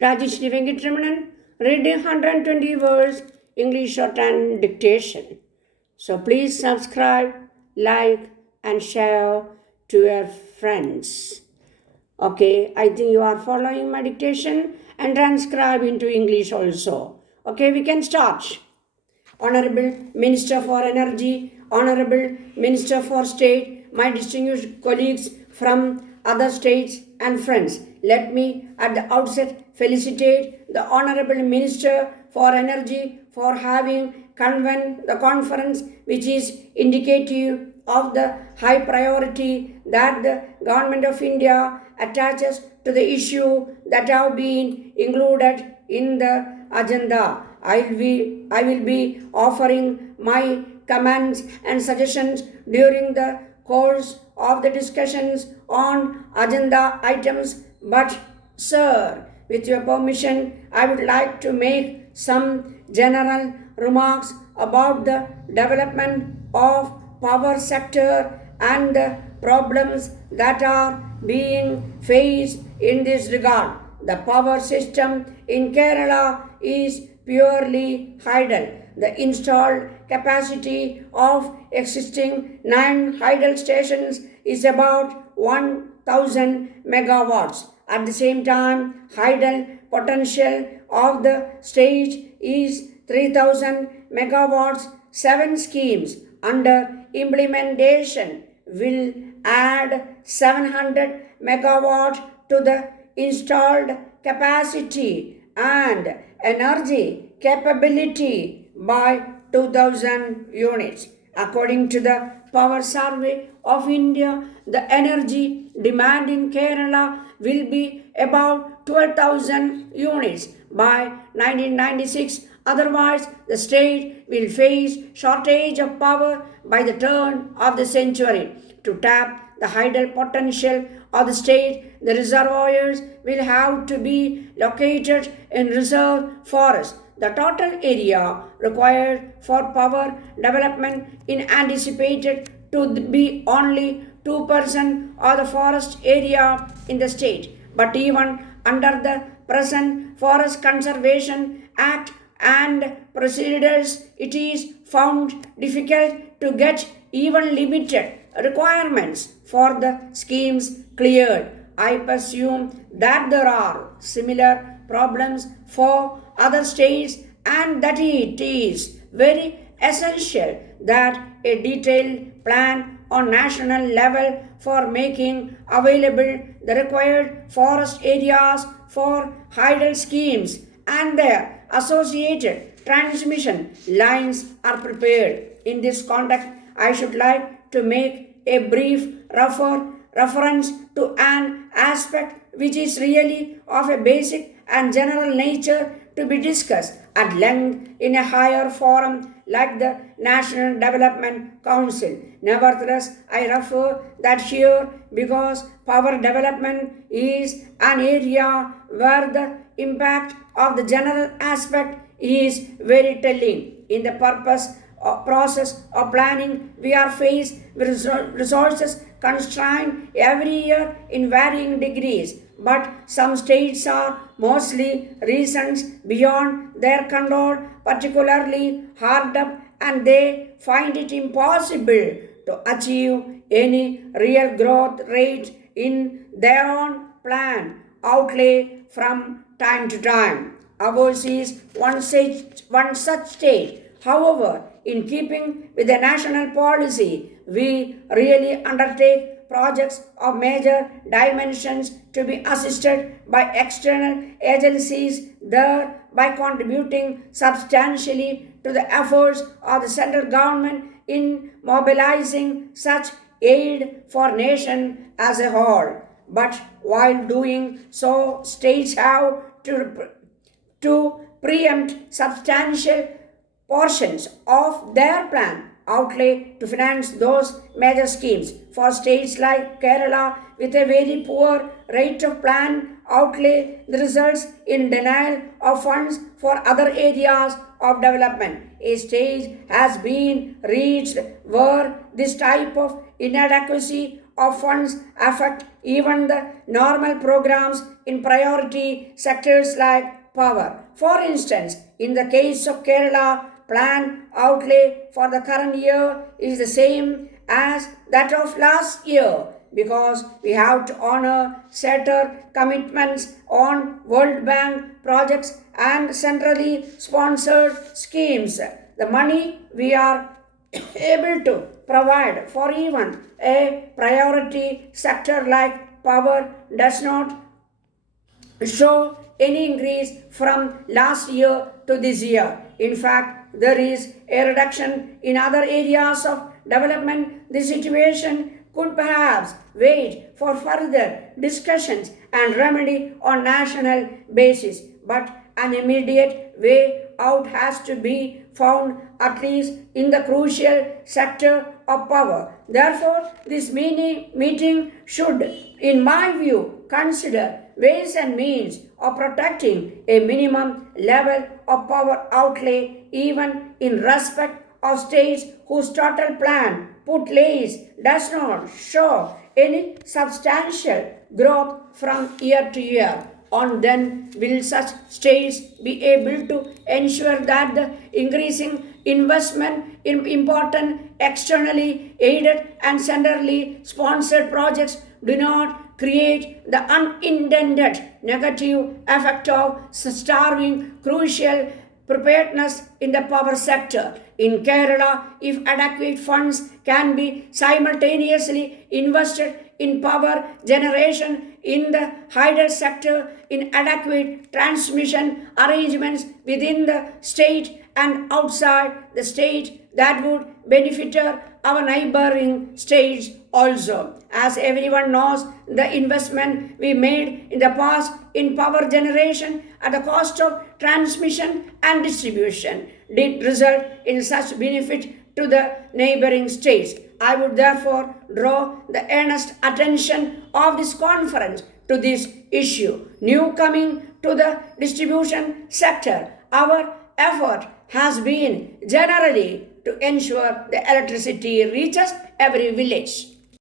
Rajeswary Venkitaramanan reading 120 words English Shorthand Dictation. So please subscribe, like and share to your friends. Okay, I think you are following my dictation and transcribe into English also. Okay, we can start. Honorable Minister for Energy, Honorable Minister for State, my distinguished colleagues from other states and friends, let me at the outset felicitate the Honorable Minister for Energy for having convened the conference, which is indicative of the high priority that the Government of India attaches to the issue that have been included in the agenda. I will be offering my comments and suggestions during the course of the discussions on agenda items. But, sir, with your permission, I would like to make some general remarks about the development of power sector and the problems that are being faced in this regard. The power system in Kerala is purely idle. The installed capacity of existing 9 idle stations is about 1000 megawatts. At the same time, idle potential of the state is 3000 megawatts. 7 schemes under implementation will add 700 megawatt to the installed capacity and energy capability by 2000 units. According to the Power Survey of India, the energy demand in Kerala will be about 12,000 units by 1996. Otherwise, the state will face shortage of power by the turn of the century. To tap the idle potential of the state, the reservoirs will have to be located in reserve forests. The total area required for power development is anticipated to be only 2% of the forest area in the state. But even under the present Forest Conservation Act and procedures, it is found difficult to get even limited requirements for the schemes cleared. I presume that there are similar problems for other states and that it is very essential that a detailed plan on national level for making available the required forest areas for idle schemes and their associated transmission lines are prepared. In this context, I should like to make a brief reference to an aspect which is really of a basic and general nature to be discussed at length in a higher forum like the National Development Council. Nevertheless, I refer that here because power development is an area where the impact of the general aspect is very telling. In the process of planning, we are faced with resources constrained every year in varying degrees. But some states are mostly reasons beyond their control, particularly hard up, and they find it impossible to achieve any real growth rate in their own plan outlay from time to time. Ours is one such state. However, in keeping with the national policy, we really undertake projects of major dimensions to be assisted by external agencies, thereby contributing substantially to the efforts of the central government in mobilizing such aid for nation as a whole. But while doing so, states have to preempt substantial portions of their plan outlay to finance those major schemes. For states like Kerala with a very poor rate of plan outlay, the results in denial of funds for other areas of development. A stage has been reached where this type of inadequacy of funds affect even the normal programs in priority sectors like power. For instance, in the case of Kerala, plan outlay for the current year is the same as that of last year because we have to honor certain commitments on World Bank projects and centrally sponsored schemes. The money we are able to provide for even a priority sector like power does not show any increase from last year to this year. In fact, there is a reduction in other areas of development. The situation could perhaps wait for further discussions and remedy on national basis, but an immediate way out has to be found at least in the crucial sector of power. Therefore, this meeting should, in my view, consider ways and means of protecting a minimum level of power outlay even in respect of states whose total plan put lays does not show any substantial growth from year to year. On then will such states be able to ensure that the increasing investment in important externally aided and centrally sponsored projects do not create the unintended negative effect of starving crucial preparedness in the power sector. In Kerala, if adequate funds can be simultaneously invested in power generation in the hydro sector, in adequate transmission arrangements within the state and outside the state, that would benefit our neighboring states also. As everyone knows, the investment we made in the past in power generation at the cost of transmission and distribution did result in such benefit to the neighboring states. I would therefore draw the earnest attention of this conference to this issue. New coming to the distribution sector, our effort has been generally to ensure the electricity reaches every village.